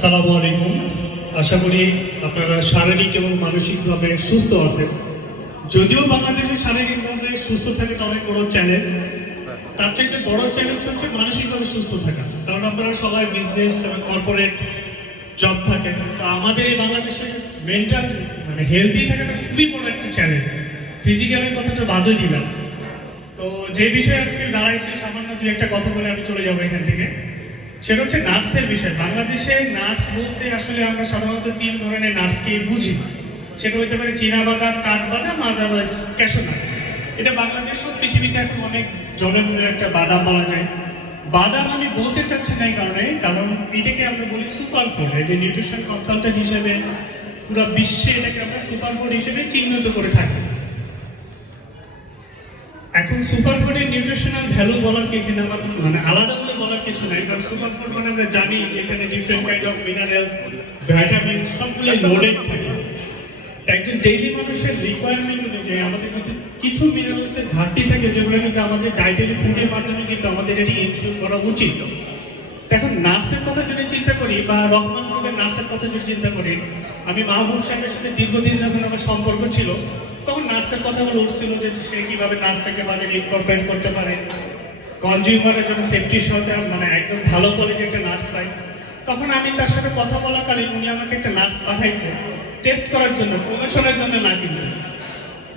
আসসালামু আলাইকুম। আশা করি আপনারা শারীরিক এবং মানসিকভাবে সুস্থ আছেন। যদিও বাংলাদেশে শারীরিকভাবে সুস্থ থাকাটা অনেক বড় চ্যালেঞ্জ, তার চাইতে বড় চ্যালেঞ্জ হচ্ছে মানসিকভাবে সুস্থ থাকা। কারণ আপনারা সবাই বিজনেস এবং কর্পোরেট জব থাকেন, তো আমাদের এই বাংলাদেশে মেন্টাল হেলদি থাকাটা খুবই বড় একটা চ্যালেঞ্জ। ফিজিক্যালের কথাটা বাদও দিলাম। তো যে বিষয়ে আজকে দাঁড়াইছে সামান্য দুই একটা কথা বলে আমি চলে যাবো এখান থেকে। সেটা হচ্ছে নার্সের বিষয়। বাংলাদেশে নার্স বলতে আসলে আমরা সাধারণত তিন ধরনের নার্সকে বুঝি। সেটা হতে পারে চীনা বাদাম, কাঠ বাদাম, আদারওয়াইজ ক্যাশো নাট। এটা বাংলাদেশ ও পৃথিবীতে এখন অনেক জনপ্রিয় একটা বাদাম বলা যায়। বাদাম আমি বলতে চাচ্ছি না এই কারণে, কারণ এটাকে আমরা বলি সুপার ফুড। এই যে নিউট্রিশন কনসালটেন্ট হিসেবে পুরো বিশ্বে এটাকে আমরা সুপার ফুড হিসেবে চিহ্নিত করে থাকি। এখন সুপার ফুডের নিউট্রিশনাল ভ্যালু বলার কি এখানে আমার আলাদা বলে বলার কিছু নাই, কারণ সুপার ফুড আমরা জানি যে এখানে different kind of minerals, vitamin সবগুলো লোডেড থাকে। একজন ডেইলি মানুষের রিকোয়ারমেন্ট অনুযায়ী আমাদের কিন্তু কিছু মিনারেলসের ঘাটতি থাকে, যেগুলো কিন্তু আমাদের ডায়েটারি ফুডের মাধ্যমে কিন্তু আমাদের এটি ইনসিওর করা উচিত। এখন নার্সের কথা যদি চিন্তা করি বা রহমান গ্রুপের নার্সের কথা যদি চিন্তা করি, আমি মাহবুব সাহেবের সাথে দীর্ঘদিন যখন আমার সম্পর্ক ছিল, তখন নার্সের কথাগুলো উঠছিল যে সে কিভাবে নার্সকে বাজারে ইনকর্পোরেট করতে পারে, কনজিউমারের জন্য সেফটির সাথে একদম ভালো কোয়ালিটি একটা নার্স পায়। তখন আমি তার সাথে কথা বলাকালীন উনি আমাকে একটা নার্স পাঠাইছে টেস্ট করার জন্য, প্রমোশনের জন্য না কিন্তু।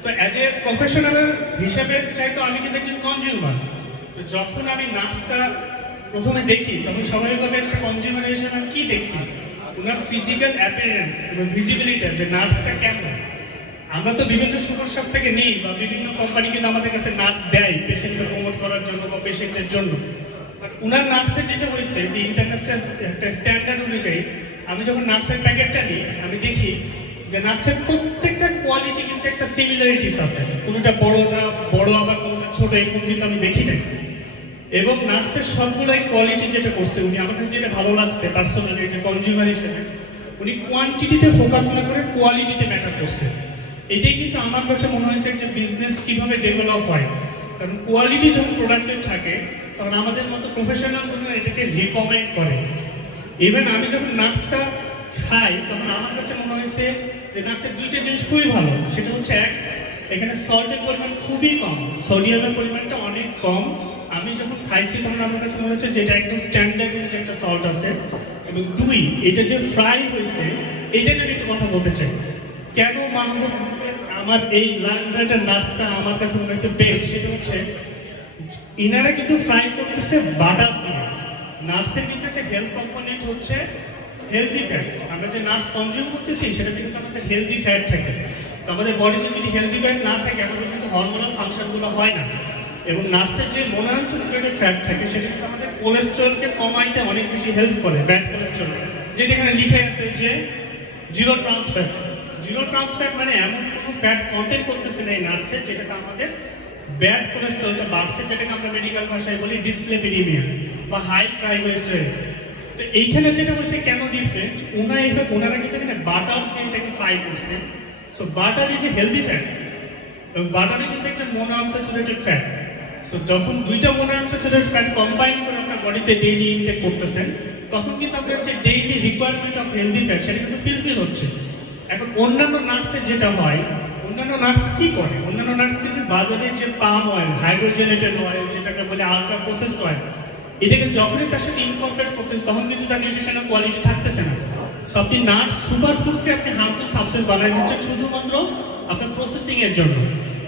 তো অ্যাজ এ প্রফেশনাল হিসেবে চাইতো আমি কিন্তু একজন কনজিউমার। তো যখন আমি নার্সটা প্রথমে দেখি, তখন স্বাভাবিকভাবে একটা কনজিউমার হিসেবে আমি কি দেখছি, ওনার ফিজিক্যাল অ্যাপিয়ারেন্স এবং ভিজিবিলিটি, যে নার্সটা কেমন। আমরা তো বিভিন্ন সুপার শপ থেকে নিই বা বিভিন্ন কোম্পানি কিন্তু আমাদের কাছে নার্স দেয় পেশেন্টকে প্রমোট করার জন্য বা পেশেন্টের জন্য। ওনার নার্সের যেটা হয়েছে যে ইন্টারন্যাশনাল একটা স্ট্যান্ডার্ড অনুযায়ী আমি যখন নার্সের প্যাকেটটা নিই, আমি দেখি যে নার্সের প্রত্যেকটা কোয়ালিটি কিন্তু একটা সিমিলারিটিস আছে। কোনোটা বড় আবার কোনোটা ছোট, এরকম কিন্তু আমি দেখি নাই। এবং নার্সের সবগুলোই কোয়ালিটি যেটা করছে উনি, আমার কাছে যেটা ভালো লাগছে পার্সোনালি যে কনজিউমার হিসেবে, উনি কোয়ান্টিটিতে ফোকাস না করে কোয়ালিটিতে ম্যাটার করছে। এটাই কিন্তু আমার কাছে মনে হয়েছে যে বিজনেস কিভাবে ডেভেলপ হয়। কারণ কোয়ালিটি যখন প্রোডাক্টের থাকে, তখন আমাদের মতো প্রফেশনালগুলো এটাকে রিকমেন্ড করে। ইভেন আমি যখন নার্সটা খাই, তখন আমার কাছে মনে হয়েছে যে নার্সের দুইটা জিনিস খুবই ভালো। সেটা হচ্ছে এক, এখানে সল্টের পরিমাণ খুবই কম, সোডিয়ামের পরিমাণটা অনেক কম। আমি যখন খাইছি তখন আমার কাছে মনে হচ্ছে যে এটা একদম স্ট্যান্ডার্ড যে একটা সল্ট আছে। এবং দুই, এটা যে ফ্রাই হয়েছে, এইটা নিয়ে একটু কথা বলতে চাই। কেন মাহবুব আমার এই লাইনটা নার্সটা আমার কাছে মনে হচ্ছে বেস্ট, সেটা হচ্ছে ইনারা কিন্তু ফ্রাই করতেছে বাটার দিয়ে। নার্সের কিন্তু একটা হেলথ কম্পোনেন্ট হচ্ছে হেলদি ফ্যাট। আমরা যে নার্স কনজিউম করতেছি সেটাতে কিন্তু আমাদের হেলদি ফ্যাট থাকে। তো আমাদের বডিতে যদি হেলদি ফ্যাট না থাকে, আমাদের কিন্তু হরমোনাল ফাংশনগুলো হয় না। এবং নার্সের যে মোনোআনস্যাচুরেটেড ফ্যাট থাকে, সেটা কিন্তু আমাদের কোলেস্টেরলকে কমাইতে অনেক বেশি হেল্প করে, ব্যাড কোলেস্টেরল। যেটা এখানে লিখে আছে যে জিরো ট্রান্সফ্যাট। জিরো ট্রান্সফ্যাট মানে এমন কোনো ফ্যাট কন্টেন্ট করতেছে না এই নার্সের যেটাতে আমাদের ব্যাড কোলেস্টেরলটা বাড়ছে, যেটাকে আমরা মেডিকেল ভাষায় বলি ডিসলিপিডিমিয়া বা হাই ট্রাইগ্লিসারাইড। তো এইখানে যেটা হচ্ছে কেন ডিফারেন্ট, ওনারা কিন্তু এখানে বাটার দিয়ে এটাকে ফ্রাই করছে। So butter is a healthy fat, এবং বাটারে কিন্তু একটা মোনোআনস্যাচুরেটেড ফ্যাট। সো যখন দুইটা মোনোআনস্যাচুরেটেড ফ্যাট কম্বাইন করে আপনার বডিতে ডেইলি ইনটেক করতেছেন, তখন কিন্তু আপনার যে daily requirement of healthy fat সেটা কিন্তু ফিলফিল হচ্ছে। এখন অন্যান্য নার্সের যেটা হয়, অন্যান্য নার্স কি করে, অন্যান্য নার্স কিছু বাজারের যে পাম অয়েল, হাইড্রোজেনেটেড অয়েল, যেটাকে বলে আলট্রা প্রসেসড অয়েল, এটাকে যখনই তার সাথে ইনকর্পোরেট করতেছে, তখন কিন্তু তার নিউট্রিশনাল কোয়ালিটি থাকতেছে না। সো আপনি নার্স সুপার ফুডকে আপনি হার্মফুল সাবস্টেন্স বানাই দিচ্ছেন শুধুমাত্র আপনার প্রসেসিং এর জন্য,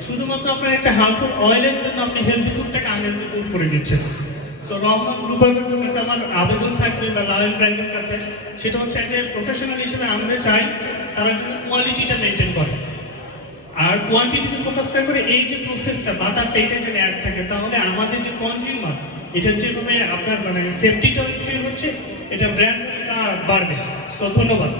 শুধুমাত্র আপনার একটা হার্মফুল অয়েলের জন্য আপনি হেলদি ফুডটাকে আনহেলদি ফুড করে দিচ্ছেন। সো রহমান গ্রুপের কাছে আমার আবেদন থাকবে বা লায়ন ব্র্যান্ডের কাছে, সেটা হচ্ছে যে প্রফেশনাল হিসেবে আমরা চাই তারা যেন কোয়ালিটিটা মেনটেন করে আর কোয়ান্টিটিতে ফোকাস করে। এই যে প্রসেসটা বাটারটা এটা যেন অ্যাড থাকে, তাহলে আমাদের যে কনজিউমার এটার যেভাবে আপনার সেফটিটা হচ্ছে, এটা ব্র্যান্ড বাড়বে। সো ধন্যবাদ।